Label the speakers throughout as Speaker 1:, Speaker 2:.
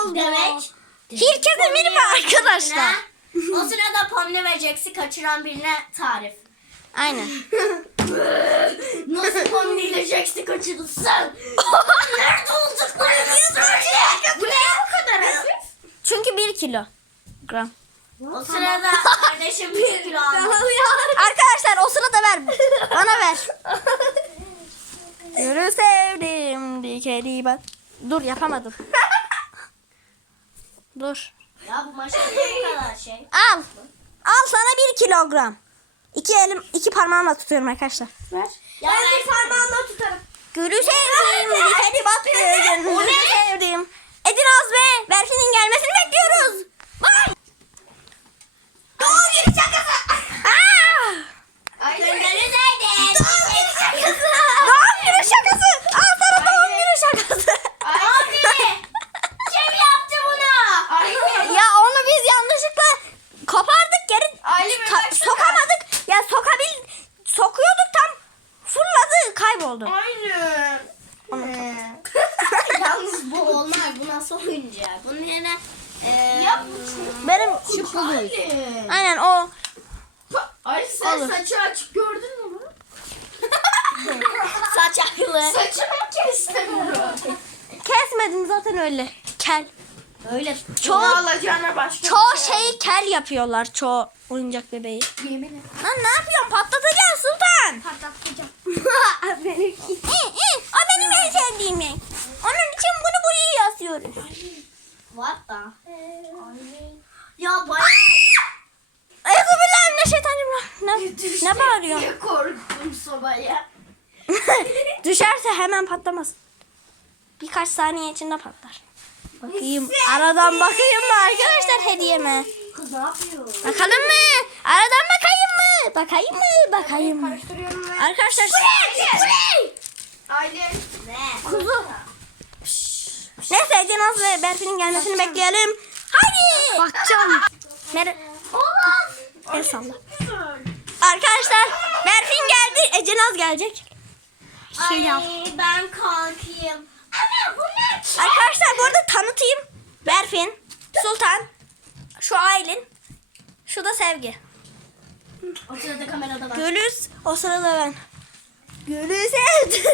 Speaker 1: oldu.
Speaker 2: Demek.
Speaker 1: Herkese merhaba arkadaşlar.
Speaker 2: O sırada Pomni ve Jax'i kaçıran birine tarif.
Speaker 1: Aynen.
Speaker 2: Nasıl Pomni ile Jax'i kaçırdın sen? Nerede olduklarını niye söyleyeceksin? Bu ne bu kadar hafif?
Speaker 1: Çünkü 1 kilogram.
Speaker 2: O sırada kardeşim 1 kilo almış.
Speaker 1: Arkadaşlar o sırada ver. Bana ver. Yürü sevdim dikeli bak. Dur yapamadım. Dur.
Speaker 2: Ya bu maşa niye bu kadar şey?
Speaker 1: Al. Al sana 1 kilogram. İki parmağımla tutuyorum arkadaşlar. Ver.
Speaker 2: Ya ben parmağımla tutarım.
Speaker 1: Gülü sevdim dikeli bak. Gülü sevdim. Edin az ve Berfin'in gelmesini bekliyoruz. Bak.
Speaker 2: Doğum günü şakası. Gönderiniz aydın.
Speaker 1: Doğum günü şakası. Doğum günü şakası. Al sana doğum günü şakası.
Speaker 2: Doğum günü. Kim yaptı bunu?
Speaker 1: Ya onu biz yanlışlıkla kopardık geri sokamadık. Ya sokuyorduk tam fırladı kayboldu.
Speaker 2: Yalnız bu olmaz. Bu nasıl oyuncak? Bunun yerine
Speaker 1: Benim aynen o.
Speaker 3: Ay sen
Speaker 1: Olur.
Speaker 3: saçı açık gördün mü bunu?
Speaker 2: saç akıllı.
Speaker 3: Saçımı kestim bunu.
Speaker 1: Kesmedim zaten öyle. Kel.
Speaker 2: Öyle.
Speaker 1: Çoğu
Speaker 3: alacağına başka
Speaker 1: çoğu şeyi kel yapıyorlar çoğu oyuncak bebeği.
Speaker 3: yemin et.
Speaker 1: Lan ne yapıyorsun? Patlatacaksın Sultan.
Speaker 2: Patlatacağım.
Speaker 1: O benim en sevdiğim renk. Onun için bunu buraya yazıyoruz.
Speaker 2: What the? Ya bayağı.
Speaker 1: Euzubillahimineşşeytanirrahim. Ne bağırıyorsun?
Speaker 3: Niye korktum sobaya?
Speaker 1: Düşerse hemen patlamaz. Birkaç saniye içinde patlar. Bakayım. Aradan bakayım mı arkadaşlar hediyeme?
Speaker 2: Kız ne yapıyor?
Speaker 1: Bakalım mı? Aradan bakayım mı? Bakayım mı? Bakayım mı? Arkadaşlar.
Speaker 3: Aile.
Speaker 2: Ne?
Speaker 1: Kuzu. Neyse Cenaz ve Berfin'in gelmesini bekleyelim. Haydi. Bakacağım. El salla. Arkadaşlar Berfin geldi. Cenaz gelecek.
Speaker 2: Ay ben kalkayım. Ana bu ne?
Speaker 1: Arkadaşlar bu arada tanıtayım. Berfin, Sultan, şu Aylin, şu da Sevgi.
Speaker 2: O sırada kamerada var.
Speaker 1: Gülüz, o sırada ben. Gülüz sevdim.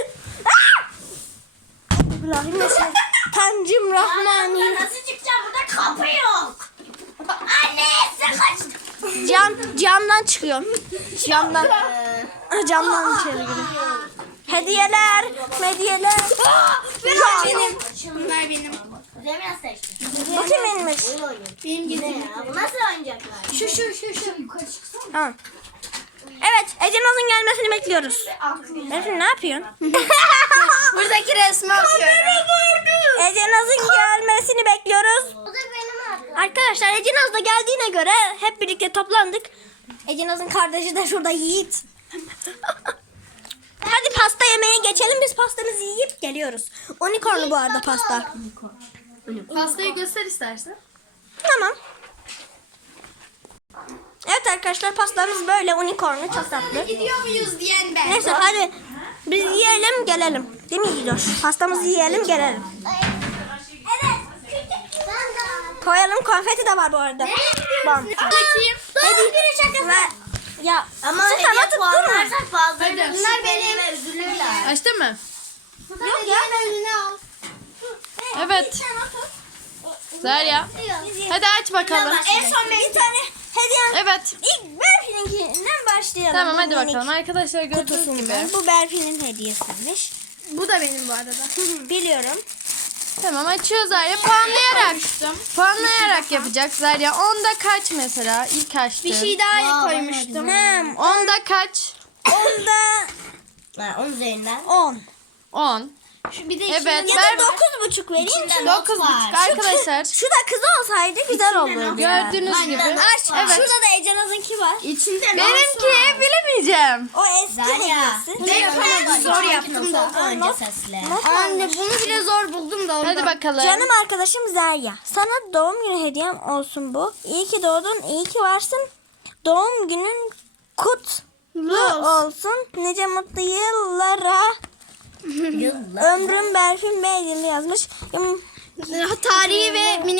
Speaker 1: İbrahim Mesih. Tancım Rahmani.
Speaker 2: Nasıl çıkacağım? Burada kapı yok. Anne sen kaç.
Speaker 1: Camdan çıkıyorum. Camdan içeri giriyorum. Hediyeler, hediyeler. Benim.
Speaker 2: Bunlar benim. Güzel biraz seçtim.
Speaker 1: Bakayım benimmiş.
Speaker 2: Benim gibi ya. Bu nasıl oyuncaklar?
Speaker 3: Şu yukarı çıksana.
Speaker 1: Tamam. Evet, Ece Naz'ın gelmesini bekliyoruz. Berfin ne yapıyorsun?
Speaker 3: Buradaki resmi atıyorum.
Speaker 1: Ece Naz'ın gelmesini bekliyoruz.
Speaker 2: Bu da benim arkadaşım.
Speaker 1: Arkadaşlar Ece Naz da geldiğine göre hep birlikte toplandık. Ece Naz'ın kardeşi de şurada Yiğit. Hadi pasta yemeye geçelim. Biz pastamızı yiyip geliyoruz. Unicorn'lu bu arada pasta.
Speaker 3: Pastayı göster istersen.
Speaker 1: Tamam. Evet arkadaşlar pastamız böyle unicornlu çok tatlı.
Speaker 3: Gidiyor muyuz diyen ben.
Speaker 1: Neyse hadi biz yiyelim gelelim. Değil mi Gidoş? Pastamızı yiyelim gelelim.
Speaker 2: Evet. Ben de.
Speaker 1: Koyalım konfeti de var bu arada. Bam.
Speaker 3: Bakayım.
Speaker 2: Doğum günü şakası.
Speaker 1: Ya
Speaker 2: Ama
Speaker 1: Sultan
Speaker 2: hediye
Speaker 1: atıp
Speaker 2: puan
Speaker 1: durma.
Speaker 2: versek bazıları
Speaker 3: Bunlar
Speaker 2: benim ve üzülürler.
Speaker 3: Açtın mı?
Speaker 1: Yok ya.
Speaker 3: Evet. Zarya. Hadi aç bakalım.
Speaker 2: En son
Speaker 1: Bir tane hediye.
Speaker 3: Evet.
Speaker 1: İlk Berfin'inkinden başlayalım.
Speaker 3: Tamam
Speaker 1: Bu
Speaker 3: hadi
Speaker 1: minik
Speaker 3: bakalım. Arkadaşlar gördüğünüz
Speaker 1: kutusundan.
Speaker 3: gibi.
Speaker 1: Bu Berfin'in hediyesiymiş.
Speaker 3: Bu da benim bu arada.
Speaker 1: Biliyorum.
Speaker 3: Tamam açıyor Zarya. Puanlayarak yapacak Zarya. 10'da kaç mesela? İlk açtı.
Speaker 1: daha koymuştum. Hem
Speaker 3: 10'da kaç?
Speaker 1: onda
Speaker 2: Ha, 10 üzerinden.
Speaker 1: 10.
Speaker 3: 10.
Speaker 1: Bir de
Speaker 3: Evet,
Speaker 1: ya
Speaker 3: ben-
Speaker 1: da 9,5 vereyim.
Speaker 2: İçinde not
Speaker 3: 9,5
Speaker 2: var.
Speaker 3: arkadaşlar.
Speaker 1: Şu da kız olsaydı güzel olurdu.
Speaker 3: Gördüğünüz gibi.
Speaker 1: Aç.
Speaker 3: Evet.
Speaker 1: Şurada da Ece Naz'ınki var.
Speaker 2: İçinde
Speaker 3: Benimki bilemeyeceğim.
Speaker 1: O eski
Speaker 2: Zarya.
Speaker 1: hediyesi.
Speaker 2: Zor yaptım da önce sesle.
Speaker 1: Anne bunu bile zor buldum da
Speaker 3: Hadi bakalım.
Speaker 1: Canım arkadaşım Zerya. Sana doğum günü hediyem olsun bu. İyi ki doğdun, iyi ki varsın. Doğum günün kutlu olsun. Nice mutlu yıllara. Ömrüm Berfin Bey'dim yazmış.
Speaker 3: Tarihi ve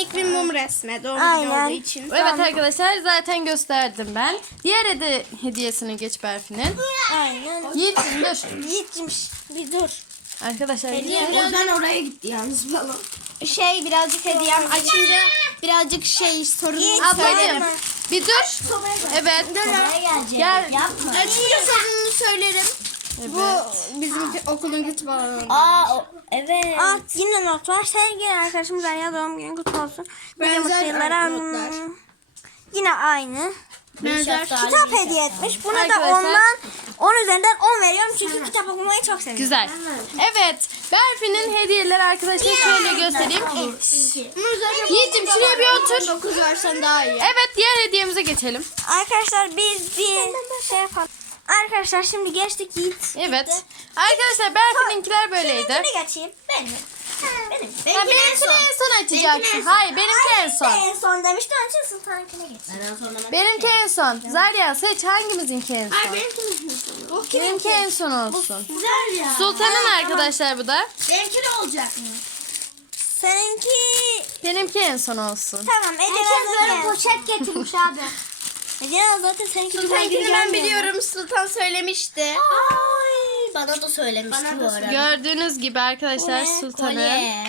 Speaker 2: minik bir mum resmi doğum günü
Speaker 1: Aynen.
Speaker 2: olduğu için.
Speaker 3: Evet arkadaşlar zaten gösterdim ben. Diğer hediyesini geç Berfin'in.
Speaker 1: Aynen.
Speaker 3: Yiğit'cim dur.
Speaker 1: Yiğit'cim bir dur.
Speaker 3: Arkadaşlar
Speaker 2: Oradan oraya gitti yalnız balon. Birazcık hediyem açınca birazcık sorun
Speaker 3: ablacığım bir dur. Evet. Gel.
Speaker 2: Açınca sorununu söylerim.
Speaker 3: Evet.
Speaker 2: Bizim okulun kötü balonu.
Speaker 1: Evet. Yine not var. Sevgili arkadaşım Derya doğum günü kutlu olsun. Nice
Speaker 2: Benzer
Speaker 1: mutlu yıllara.
Speaker 2: notlar.
Speaker 1: Yine aynı.
Speaker 2: Benzer
Speaker 1: Kitap hediye etmiş. Buna da
Speaker 3: Arkadaşlar.
Speaker 1: 10 üzerinden 10 veriyorum. Çünkü kitap okumayı çok seviyorum.
Speaker 3: Güzel. Evet. Berfin'in hediyeleri arkadaşlar şöyle göstereyim. Yiğit'cim şuraya bir otur.
Speaker 2: 9 versen daha iyi.
Speaker 3: Evet diğer hediyemize geçelim.
Speaker 1: Arkadaşlar biz bir şey yapalım. Arkadaşlar şimdi geçtik Yiğit.
Speaker 3: Evet. Arkadaşlar Berfin'inkiler böyleydi.
Speaker 1: Seninkini geçeyim. Benim.
Speaker 3: Ha, benimkini en son açacaksın. Hayır benimki en son.
Speaker 1: En son demişti. Onun için Sultan'ınkine geçeyim.
Speaker 3: Benimki en son. Zarya seç hangimizinki en son?
Speaker 2: Bu
Speaker 3: Benimki en son olsun.
Speaker 2: güzel ya.
Speaker 3: Sultan'ın arkadaşlar bu da.
Speaker 2: Benimki de olacak mı?
Speaker 1: Seninki...
Speaker 3: Benimki en son olsun.
Speaker 1: Tamam. Ece Nazlı.
Speaker 2: poşet getirmiş abi.
Speaker 1: Ece Nazlı zaten seninki cuma günü
Speaker 2: Sultan'ınkini ben
Speaker 1: gelmiyor.
Speaker 2: biliyorum. Sultan söylemişti.
Speaker 4: Ay, bana da söylemişti
Speaker 2: Bana da
Speaker 4: bu arada.
Speaker 3: Gördüğünüz gibi arkadaşlar
Speaker 1: Bu ne?
Speaker 3: Sultan'ın
Speaker 4: Kolye.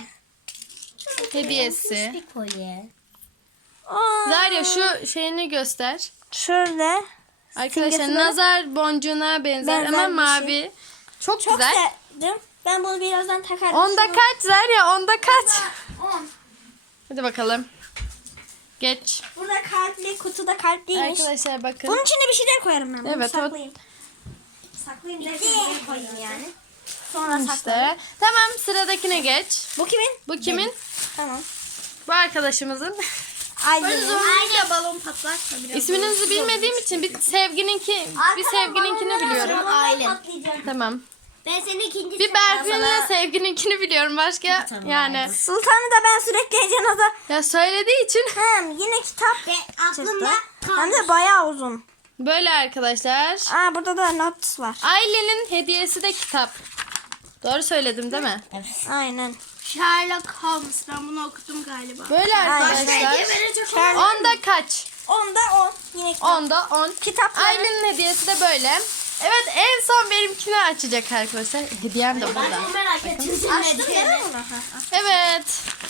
Speaker 3: hediyesi.
Speaker 4: Bir kolye.
Speaker 1: Aa,
Speaker 3: Zarya şu şeyini göster.
Speaker 1: şurada.
Speaker 3: Arkadaşlar
Speaker 1: Simgesi
Speaker 3: nazar boncuğuna benzer
Speaker 1: Benzer
Speaker 3: ama
Speaker 1: bir şey.
Speaker 3: mavi. Çok
Speaker 1: Çok
Speaker 3: güzel.
Speaker 1: sevdim. Ben bunu birazdan takarım.
Speaker 3: Onda kaç Zarya? Onda kaç?
Speaker 1: 10.
Speaker 3: Hadi bakalım. Geç.
Speaker 1: Burada kalpli, kutuda kalpliymiş.
Speaker 3: Arkadaşlar bakın.
Speaker 1: Bunun içine bir şeyler koyarım ben. Bunu
Speaker 3: Evet, o-
Speaker 1: saklayayım. Saklayayım derken buraya koyayım yani. Sonra saklarım.
Speaker 3: İşte. Tamam sıradakine geç.
Speaker 1: Bu kimin?
Speaker 3: Bu kimin?
Speaker 1: Tamam.
Speaker 3: Bu arkadaşımızın.
Speaker 1: Ailenin.
Speaker 2: Aynı balon patlarsa biraz.
Speaker 3: İsminizi bilmediğim için bir sevgininkini biliyorum.
Speaker 4: Aile.
Speaker 3: Tamam.
Speaker 4: Ben senin ikinci
Speaker 3: Bir Berfin'le sevgininkini biliyorum. Başka yani.
Speaker 1: Sultan'ı da ben sürekli Ece Naz'a
Speaker 3: Ya söylediği için
Speaker 1: hem yine kitap
Speaker 4: aklımda
Speaker 1: çıktı. Hem de bayağı uzun.
Speaker 3: böyle arkadaşlar.
Speaker 1: Aa burada da not var.
Speaker 3: Ailenin hediyesi de kitap. Doğru söyledim değil mi?
Speaker 1: Aynen.
Speaker 2: Sherlock Holmes. Ben bunu okudum galiba.
Speaker 3: Böyle arkadaşlar.
Speaker 2: verecek
Speaker 3: Onda kaç?
Speaker 1: Onda 10. Yine kitap.
Speaker 3: Onda 10.
Speaker 1: Kitapları.
Speaker 3: Ailenin hediyesi de böyle. Evet en son benimkini açacak arkadaşlar. Hediyem de burada.
Speaker 4: merak ettim.
Speaker 1: Açtın değil mi bunu?
Speaker 3: Evet.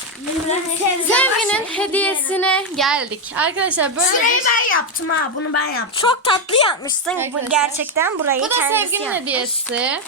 Speaker 3: Sevginin hediyesine geldik. Arkadaşlar böyle
Speaker 4: Şurayı
Speaker 3: bir...
Speaker 4: ben yaptım ha. Bunu ben yaptım.
Speaker 1: Çok tatlı yapmışsın bu
Speaker 3: Arkadaşlar.
Speaker 1: gerçekten burayı.
Speaker 3: Bu da
Speaker 1: kendisi
Speaker 3: sevginin
Speaker 1: yapmış.
Speaker 3: hediyesi.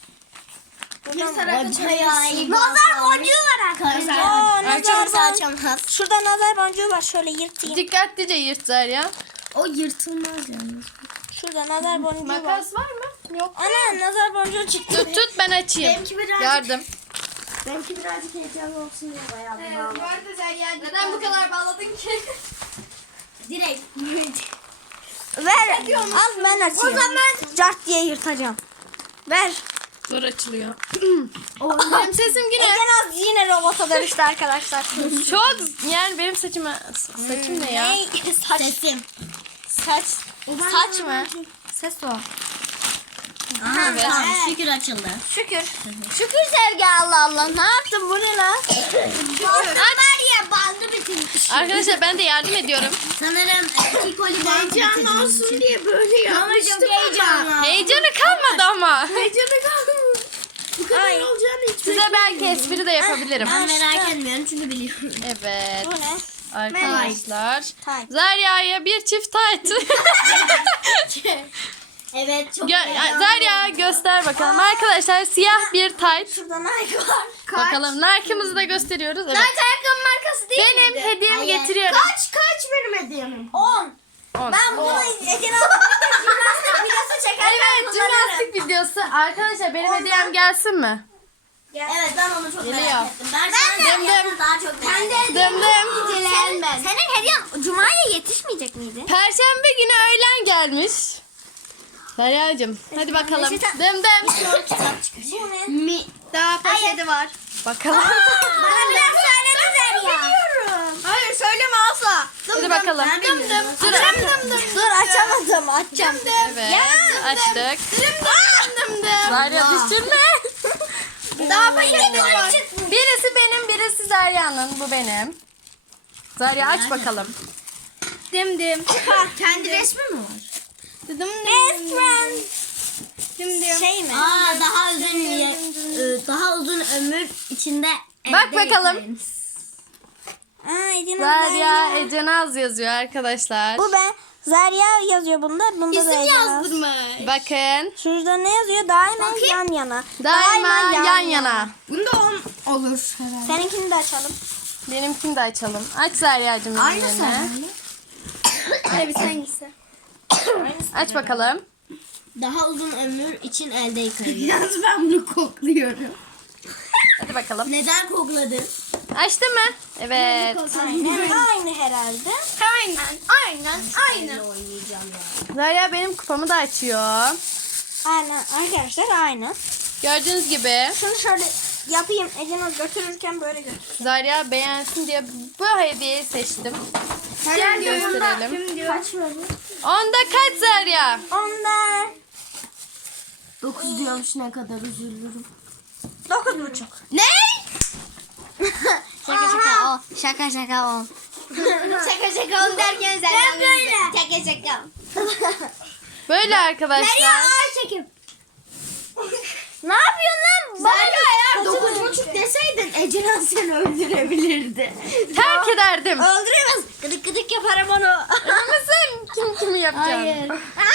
Speaker 4: Bayağı iyi.
Speaker 1: Nazar boncuğu var arkadaşlar. Oo, nazar
Speaker 4: Kimse
Speaker 1: boncuğu.
Speaker 4: açamaz.
Speaker 1: Şurada nazar boncuğu var. Şöyle yırtayım.
Speaker 3: Dikkatlice yırt Zarya.
Speaker 4: O yırtılmaz yalnız.
Speaker 1: Şurada nazar boncuğu var.
Speaker 3: Makas var mı? Yok.
Speaker 1: Ana nazar boncuğu çıktı.
Speaker 3: Tut ben açayım.
Speaker 4: Benimki birazcık-
Speaker 3: Yardım.
Speaker 4: Benimki birazcık heyecanlı olsun diye bayağı bir bağladım.
Speaker 3: Neden bu kadar bağladın ki?
Speaker 4: Direkt.
Speaker 1: Ver. Al ben açayım. O zaman cart diye yırtacağım. Ver.
Speaker 3: Zor açılıyor. Benim sesim yine
Speaker 1: Ece Naz yine robota dönüştü arkadaşlar.
Speaker 3: çok yani benim saçım ne ya?
Speaker 1: Ne? Saç.
Speaker 4: Sesim.
Speaker 1: Saç. Saç mı? Ses o.
Speaker 4: Aha,
Speaker 3: Evet.
Speaker 4: tamam. Şükür açıldı.
Speaker 1: Şükür. Şükür sevgi Allah Allah. Ne yaptın bu ne lan?
Speaker 4: Var ya bandı bitirmiş.
Speaker 3: Arkadaşlar ben de yardım ediyorum.
Speaker 4: Sanırım iki koli bandı
Speaker 2: Heyecanlı
Speaker 4: bitirmiş.
Speaker 2: olsun diye böyle
Speaker 4: Ama
Speaker 2: yapmıştım
Speaker 4: çok heyecanlı.
Speaker 3: Heyecanı kalmadı ama.
Speaker 2: Heyecanı kaldı. Bu kadar
Speaker 1: Ay.
Speaker 2: olacağını hiç
Speaker 3: Size belki espri de yapabilirim.
Speaker 4: Ben merak etmiyorum çünkü biliyorum.
Speaker 3: Evet.
Speaker 1: Bu ne?
Speaker 3: Arkadaşlar.
Speaker 1: Tight.
Speaker 3: Zarya'ya bir çift tayt.
Speaker 4: Evet çok
Speaker 3: Zarya göster bakalım. Arkadaşlar siyah bir tayt.
Speaker 1: Şurada Nike var.
Speaker 3: Bakalım Nike'ımızı da gösteriyoruz. Evet.
Speaker 1: ayakkabı markası değil
Speaker 3: Benim
Speaker 1: miydi?
Speaker 3: hediyemi
Speaker 4: Hayır.
Speaker 3: getiriyorum.
Speaker 2: Kaç benim hediyem?
Speaker 1: 10.
Speaker 3: 10.
Speaker 1: Ben bunu Ece Naz'ın jimnastik videosu çekerken
Speaker 3: Evet jimnastik videosu. Arkadaşlar benim hediyem gelsin mi?
Speaker 4: Evet ben onu çok
Speaker 3: Geliyor.
Speaker 4: merak ettim. Ben
Speaker 3: Dım dım.
Speaker 4: daha çok merak ettim.
Speaker 3: Dım dım.
Speaker 1: Senin hediyen Cuma'ya yetişmeyecek miydi?
Speaker 3: Perşembe günü öğlen gelmiş. Zarya'cığım hadi bakalım. Dım dım.
Speaker 4: Kitap çıkıyor.
Speaker 1: Bu ne?
Speaker 2: Mi. Daha poşeti var.
Speaker 3: Bakalım.
Speaker 1: Bana biraz söyleme Derya.
Speaker 2: Hayır söyleme asla.
Speaker 3: Hadi bakalım.
Speaker 4: Ben bilmiyorum.
Speaker 1: Dur açamadım. Açacağım.
Speaker 3: Evet açtık.
Speaker 2: Dım dım.
Speaker 3: Zarya düşürme.
Speaker 2: Daha poşetleri var.
Speaker 3: Birisi benim birisi Zarya'nın. Bu benim. Zarya aç bakalım.
Speaker 1: Dim dim.
Speaker 2: Kendi resmi mi var?
Speaker 1: Best friend. Dim dim. Şey mi?
Speaker 2: Aa daha uzun ömür içinde
Speaker 3: Bak
Speaker 2: elde
Speaker 3: bakalım.
Speaker 2: yaparız.
Speaker 1: Aa, Ece
Speaker 3: Zarya Ece Naz yazıyor arkadaşlar.
Speaker 1: Bu ben. Zarya yazıyor bunda. Bunda da Ece Naz.
Speaker 3: Bakın.
Speaker 1: Şurada ne yazıyor? Daima yan yana.
Speaker 3: Daima yan yana.
Speaker 2: Bunda 10 olur herhalde.
Speaker 1: Seninkini de açalım.
Speaker 3: Benimkini de açalım. Aç Zarya'cığım.
Speaker 2: Aynı
Speaker 3: önüne.
Speaker 2: sen.
Speaker 1: Evet hangisi?
Speaker 3: Aç bakalım.
Speaker 2: Daha uzun ömür için elde yıkarız. Yalnız ben bunu kokluyorum.
Speaker 3: Hadi bakalım.
Speaker 2: Neden kokladın?
Speaker 3: Açtın mı? Evet.
Speaker 1: Aynı herhalde.
Speaker 2: Aynı oynayacağım ya.
Speaker 3: Zarya benim kupamı da açıyor.
Speaker 1: Aynen arkadaşlar aynı.
Speaker 3: Gördüğünüz gibi
Speaker 1: Şunu şöyle yapayım. Ece'nin götürürken böyle götür.
Speaker 3: Zarya beğensin diye bu hediyeyi seçtim. Şimdi gösterelim.
Speaker 1: Kaç veriyor?
Speaker 3: Onda kaç Zarya?
Speaker 1: Onda
Speaker 2: 9 diyormuş ne kadar üzülürüm.
Speaker 1: 9,5.
Speaker 2: Ne?
Speaker 1: Şaka şaka o. Şaka şaka o.
Speaker 2: Şaka on derken sen ben böyle. Şaka.
Speaker 3: Böyle arkadaşlar.
Speaker 2: çekim.
Speaker 1: Ne yapıyorsun lan?
Speaker 2: Zarya eğer 9,5 deseydin Ece'ren seni öldürebilirdi.
Speaker 3: Terk ederdim.
Speaker 1: Öldüremez. Gıdık gıdık yaparım onu.
Speaker 3: Ama sen kim kimi yapacaksın?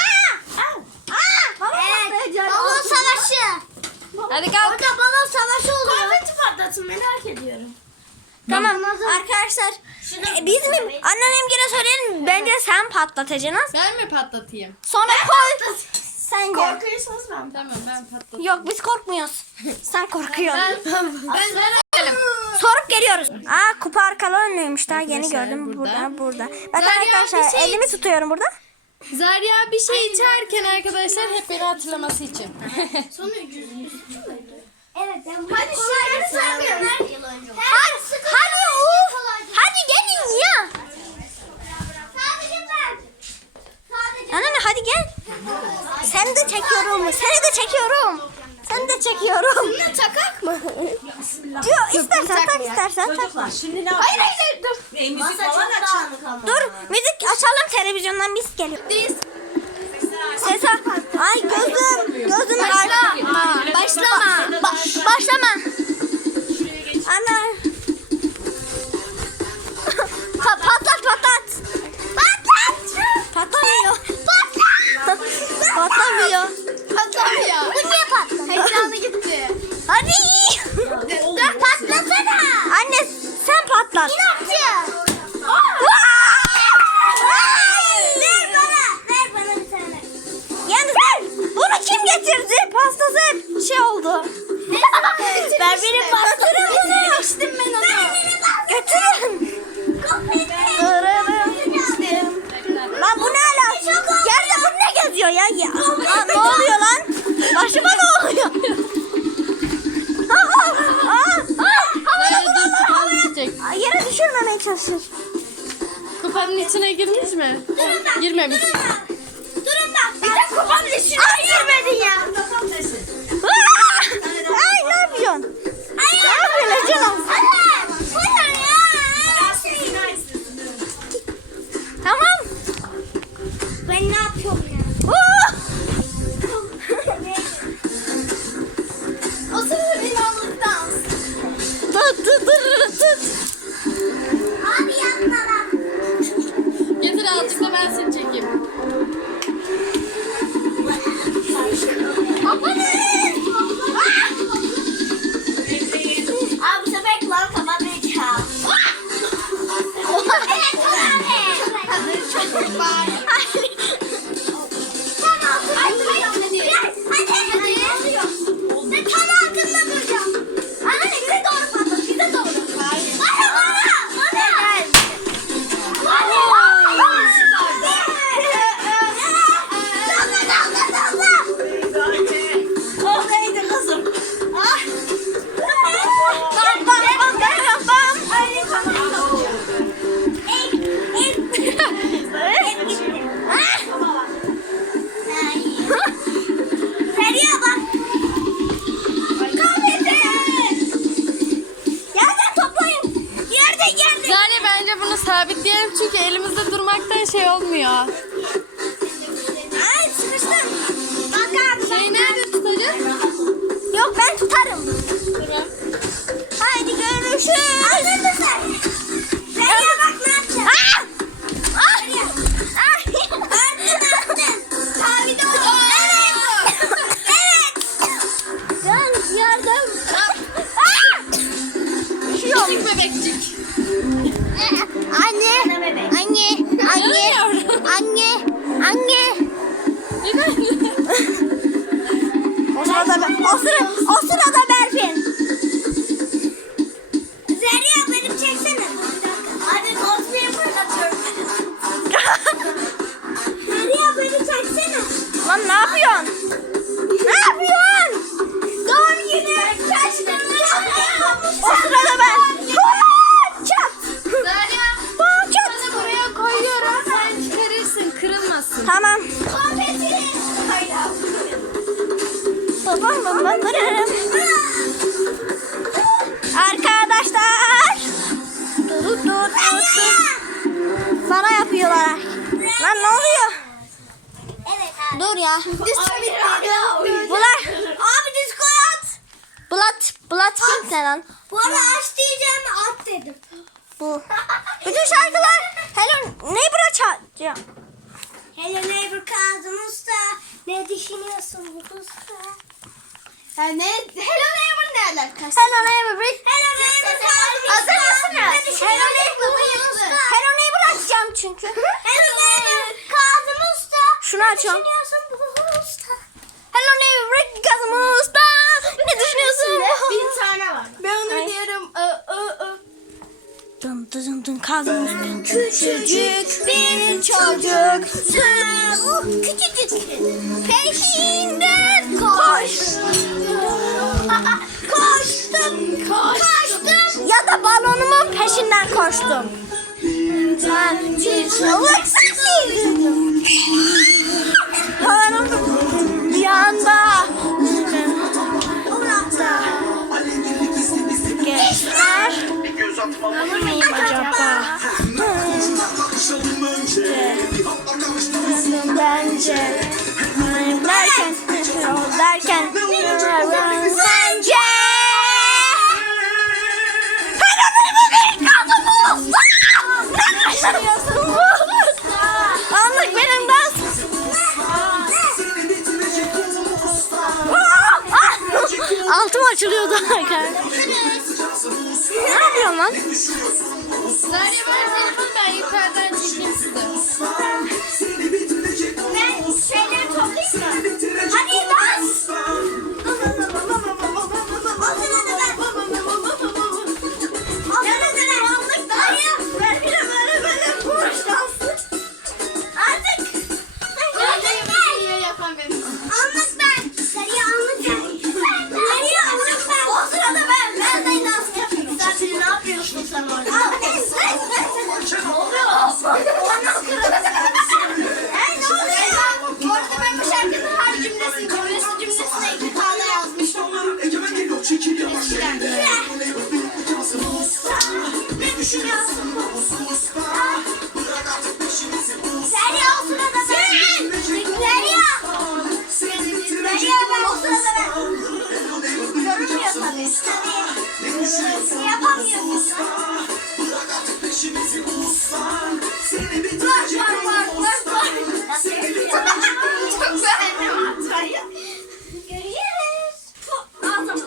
Speaker 2: Balon savaşı.
Speaker 3: Hadi kalk.
Speaker 2: Orada balon savaşı oluyor. Konfeti patlatın merak ediyorum.
Speaker 1: Tamam arkadaşlar. Bizim anneannem gene söyleyelim. Bence sen patlatacaksın.
Speaker 3: Ben mi patlatayım?
Speaker 1: Sonra koy. Sen gör.
Speaker 2: Korkuyorsanız ben.
Speaker 3: Tamam ben patlatayım.
Speaker 1: Yok biz korkmuyoruz. Sen korkuyorsun.
Speaker 3: Ben
Speaker 1: Sorup geliyoruz. Aa kupa arkalı önlüymüş. Daha yeni
Speaker 3: Arkadaşlar,
Speaker 1: gördüm.
Speaker 3: burada.
Speaker 1: Burada. Bakın
Speaker 3: Zarya,
Speaker 1: arkadaşlar
Speaker 3: bir şey
Speaker 1: elimi tutuyorum burada.
Speaker 3: Zarya bir şey içerken arkadaşlar hep beni hatırlaması için.
Speaker 2: Evet. Hadi şunları saymıyorum.
Speaker 1: Hadi uf. Hadi gelin ya.
Speaker 2: Sadece ben.
Speaker 1: Anne hadi gel. Seni de çekiyorum. Seni de çekiyorum. Seni de çekiyorum.
Speaker 2: Bunu takak mı?
Speaker 1: Diyor istersen tak istersen tak.
Speaker 4: Şimdi ne
Speaker 1: Hayır
Speaker 4: yapıyoruz?
Speaker 1: hayır dur.
Speaker 4: Müzik falan açalım.
Speaker 1: Dur müzik açalım televizyondan biz geliyor. Ses al. Ay gözüm başlama. Başlama. Ana. Patlat. Patlamıyor. Patlamıyor. Bu niye patlamıyor?
Speaker 3: Ekranı gitti.
Speaker 1: Hadi. Dur patlasana. Anne sen patlat. İnatçı. Ver bana bir tane. Yalnız bunu kim getirdi? Pastası şey oldu. Ver benim pastamı. Götürün bunu. Götürün. Lan bu ne ala? Yerde bu ne geziyor ya? Aa, ne oluyor lan? Başıma ne oluyor?
Speaker 3: Zarya dur kupanın içecek.
Speaker 1: Yere düşürmemeye çalışır.
Speaker 3: Kupanın içine girmiş mi? Girmemiş.
Speaker 1: Durun bak. Bir de kupanın içine girmedin ya. Ay ne yapıyorsun? Ay ne yapıyorsun canım? Bu ne ya? Tamam. Ben ne yapıyorum ya?
Speaker 2: O sırada inanlık dans.
Speaker 1: Tut.
Speaker 2: Abi yapma lan.
Speaker 3: Getir azıcık da ben seni çekeyim.
Speaker 2: Abi bu sefer kulağım kapanmayacağım. Evet kulağım. Çok var. Tamam. Hadi. Ben tam hakkında duracağım. Anne bize doğru patlat. Bize doğru. Hayır.
Speaker 4: Oradaydı kızım.
Speaker 1: Bam.
Speaker 3: bence bunu sabitleyelim çünkü elimizde durmaktan şey olmuyor.
Speaker 1: Ay sıkıştım. Bak abi.
Speaker 3: Şeyi nerede tutacağız?
Speaker 1: Yok ben tutarım. Haydi görüşürüz. Hazır mısın? Derya bak ne yapacağım. Sabit ol. Evet. Evet. Ben yardım.
Speaker 3: Küçük bebekcik.
Speaker 1: Anne. Anne. Anne. Anne. Anne. O sırada Berfin. Zerya benim çeksene.
Speaker 2: Hadi cosplay fırlatıyorum.
Speaker 1: Zerya beni çeksene. Lan ne yapıyorsun? Ne yapıyorsun? Doğum günü kaçtım. O sırada ben. Çat.
Speaker 3: Derya.
Speaker 1: Çat.
Speaker 3: Sana buraya koyuyorum. Sen çıkarırsın. Kırılmasın.
Speaker 1: Tamam. Babam babamlarım. Arkadaşlar. Dur. Sana yapıyorlar. Lan ne oluyor?
Speaker 2: Evet abi.
Speaker 1: Dur ya.
Speaker 2: Bulat.
Speaker 1: Abi disco at. Bulat kim lan?
Speaker 2: Bana aç diyeceğim at dedim.
Speaker 1: Bu. Bütün şarkılar Hello Neighbor'a çalacağım.
Speaker 2: Hello neighbor Kazım Usta. Ne düşünüyorsun bu usta?
Speaker 3: Yani Hello Neighbor ne alakası?
Speaker 1: Hello Neighbor.
Speaker 2: Hello neighbor Kazım
Speaker 1: Hazır
Speaker 2: Usta. Ne
Speaker 1: mısınız?
Speaker 2: düşünüyorsun?
Speaker 1: Hello Neighbor açacağım çünkü.
Speaker 2: Hello neighbor Kazım Usta.
Speaker 1: Şunu açıyorum.
Speaker 2: Ne düşünüyorsun bu usta?
Speaker 1: Hello Neighbor Kazım Usta. Ne düşünüyorsun?
Speaker 3: Bir tane var. Ben onu
Speaker 1: Ay.
Speaker 3: diyorum.
Speaker 1: Dın Kazım Usta. Küçücük bir çocuk. Küçücük. Peşinden koş. Koştum. Ya da balonumun peşinden koştum. Ben bir çığlık sesiydim. Balonum bir anda. Gençler. Alır mıyım acaba? Bence. Derken. Sence. Anlık benim dans. Altım açılıyordu arkadaşlar. Ne yapıyorsun lan?
Speaker 3: Derya ver telefonu ben yukarıdan çekeyim size.
Speaker 2: Ben şeyleri toplayayım mı? Hadi bas.
Speaker 3: Yapan benim.
Speaker 2: Anlık ben. Derya anlık ben. Derya anlık ben. O sırada ben. Ben de dans yapıyorum. Sen ne yapıyorsun sen orada? Ne oluyor? Ondan kırıldı. Ne oluyor? Bu arada ben bu şarkının her cümlesini, cümlesine 2 tane yazmışım. Ne düşünüyorsun bu? Derya o sırada ben. Derya. Derya ben o sırada ben. Görünmüyor tabii. Tabii. Yapamıyorsun. Çok beğendim Derya. Görüşürüz. Ağzım.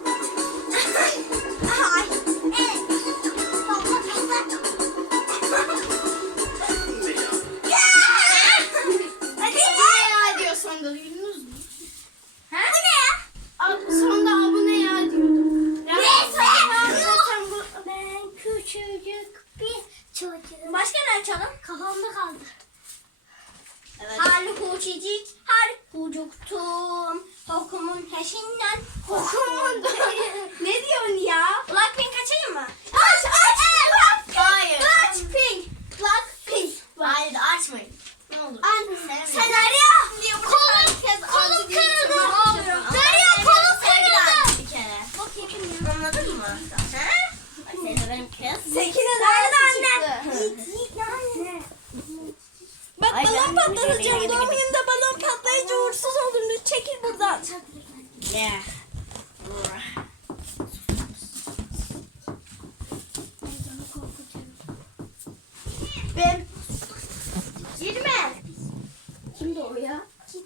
Speaker 2: Ay. Evet. Topla topla. Hadi
Speaker 3: Ya diyor sonunda duydunuz mu?
Speaker 2: Bu ne ya?
Speaker 3: Sonunda abone ya diyordum.
Speaker 2: Neyse. Ben küçücük bir çocuğum. Başka ne açalım? Kafamda kaldı. Evet. Halbucicik, halbucuktum. Hokumun peşinden. Hokumun ne diyorsun ya? Blackpink açayım mı? Aç.
Speaker 3: Hayır.
Speaker 2: Blackpink. Blackpink.
Speaker 3: Hayır açmayın. Ne olur.
Speaker 2: Sen Derya. Kolum kırıldı. Derya kolum kırıldı.
Speaker 3: Bir kere.
Speaker 2: Bakayım.
Speaker 3: Anladın mı?
Speaker 2: Ha?
Speaker 3: Seni benim kız.
Speaker 2: Zekine nerede annem?
Speaker 1: kıracağım. Doğum günümde balon patlayınca uğursuz olur. Çekil buradan.
Speaker 2: Ne? Ben. Girme.
Speaker 4: Kimdi o ya?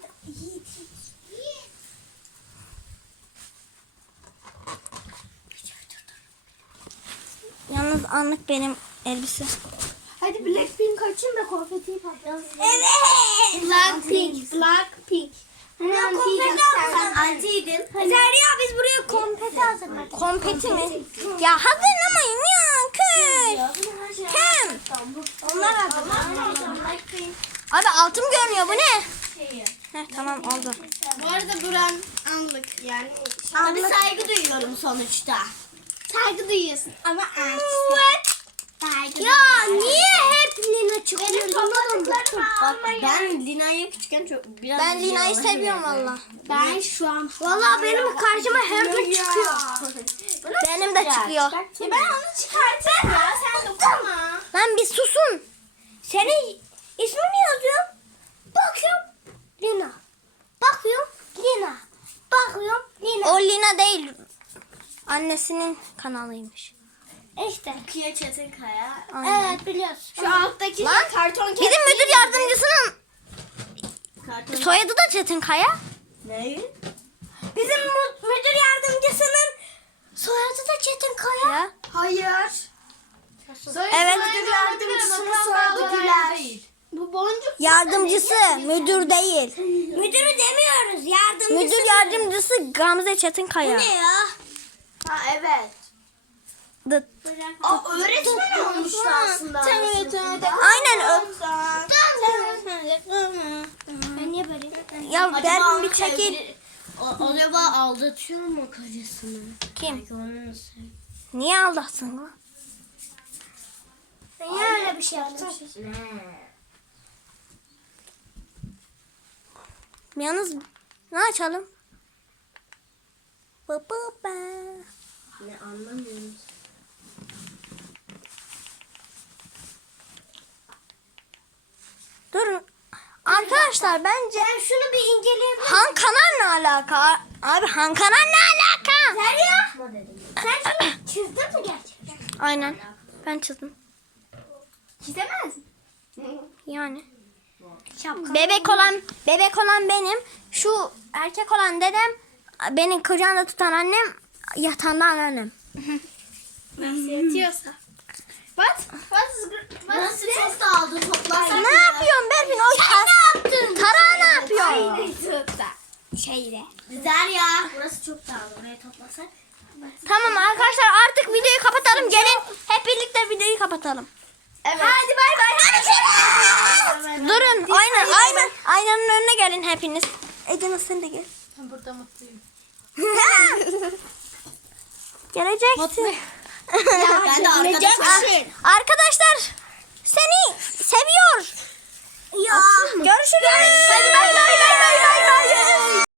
Speaker 1: Yalnız anlık benim elbise.
Speaker 4: Hadi Blackpink açın da konfetiyi patlasın.
Speaker 2: Evet.
Speaker 4: Blackpink. Blackpink.
Speaker 2: Ben konfeti aldım. Antiydin.
Speaker 4: Derya biz buraya konfeti hazırladık.
Speaker 1: Kompeti mi? Ya hazırlamayın ya kız. Kim?
Speaker 4: Onlar hazır.
Speaker 1: Abi altım görünüyor bu ne? Heh, tamam oldu.
Speaker 2: Bu arada Buran anlık yani. Abi saygı duyuyorum sonuçta.
Speaker 4: Saygı duyuyorsun.
Speaker 2: Ama artık.
Speaker 4: Ya niye hep Lina çıkıyor?
Speaker 2: Ben Lina'yı küçükken çok biraz...
Speaker 1: Ben Lina'yı seviyorum valla.
Speaker 2: Ben şu an...
Speaker 4: Valla benim karşıma her gün çıkıyor.
Speaker 1: Benim de çıkıyor.
Speaker 2: Ben onu çıkartırım ya sen dokunma.
Speaker 1: Lan bir susun.
Speaker 4: Senin ismini yazıyorum. Bakıyorum Lina. Bakıyorum Lina. Bakıyorum Lina.
Speaker 1: O Lina değil. Annesinin kanalıymış.
Speaker 4: İşte.
Speaker 2: Kiye Çetinkaya.
Speaker 1: Aynen.
Speaker 4: Evet biliyorsun.
Speaker 2: Şu alttaki
Speaker 1: Lan,
Speaker 2: karton
Speaker 1: Bizim müdür yardımcısının
Speaker 2: Karton...
Speaker 1: soyadı da Çetinkaya.
Speaker 2: Ne?
Speaker 4: Bizim müdür yardımcısının soyadı da Çetinkaya.
Speaker 1: Ya.
Speaker 4: Hayır.
Speaker 1: Evet.
Speaker 2: Müdür yardımcısının soyadı Güler.
Speaker 4: Bu boncuk.
Speaker 1: Yardımcısı müdür değil.
Speaker 4: Müdürü demiyoruz. Yardımcısı.
Speaker 1: Müdür yardımcısı Gamze Çetinkaya.
Speaker 4: Ne ya?
Speaker 2: Ha evet.
Speaker 1: Dıt.
Speaker 2: O öğretmen olmuştu aslında.
Speaker 4: Evet.
Speaker 1: Aynen
Speaker 4: Ben niye böyle?
Speaker 1: Ya
Speaker 2: Acaba
Speaker 1: ben
Speaker 2: onun
Speaker 1: bir çekil.
Speaker 2: sevgili- Acaba aldatıyor mu karısını?
Speaker 1: Kim?
Speaker 2: Belki onun sev-
Speaker 1: Niye aldatsın lan?
Speaker 4: Niye öyle bir şey yaptın?
Speaker 1: Yalnız ne açalım? Ba ba ba.
Speaker 2: Ne anlamıyorum.
Speaker 1: Durun. Arkadaşlar bence
Speaker 4: Ben şunu bir inceleyebilir
Speaker 1: Han Kanal ne alaka? Abi Han Kanal ne alaka?
Speaker 4: Derya. Sen şunu çizdin mi gerçekten?
Speaker 1: Aynen. Ben çizdim.
Speaker 4: Çizemez mi?
Speaker 1: Yani.
Speaker 4: Şapka.
Speaker 1: Bebek olan benim. Şu erkek olan dedem, beni kucağında tutan annem, yatağında anneannem.
Speaker 4: Nasıl yatıyorsa.
Speaker 2: Nasıl çok da aldı toplasak
Speaker 1: Ne yapıyorsun Berfin? O Tarağı ne yapıyor?
Speaker 4: Şeyle.
Speaker 2: Derya. Burası çok dağıldı. Buraya toplasak.
Speaker 1: Tamam arkadaşlar artık videoyu kapatalım. Gelin hep birlikte videoyu kapatalım.
Speaker 2: Evet.
Speaker 4: Hadi bay bay.
Speaker 1: Durun. Aynanın önüne gelin hepiniz. Ece sen de gel.
Speaker 3: Ben burada mutluyum.
Speaker 1: Geleceksin.
Speaker 2: Ben de arkadaşım.
Speaker 1: Arkadaşlar seni seviyor.
Speaker 4: Ya.
Speaker 1: Görüşürüz. Hadi bay bay bay bay bay bay.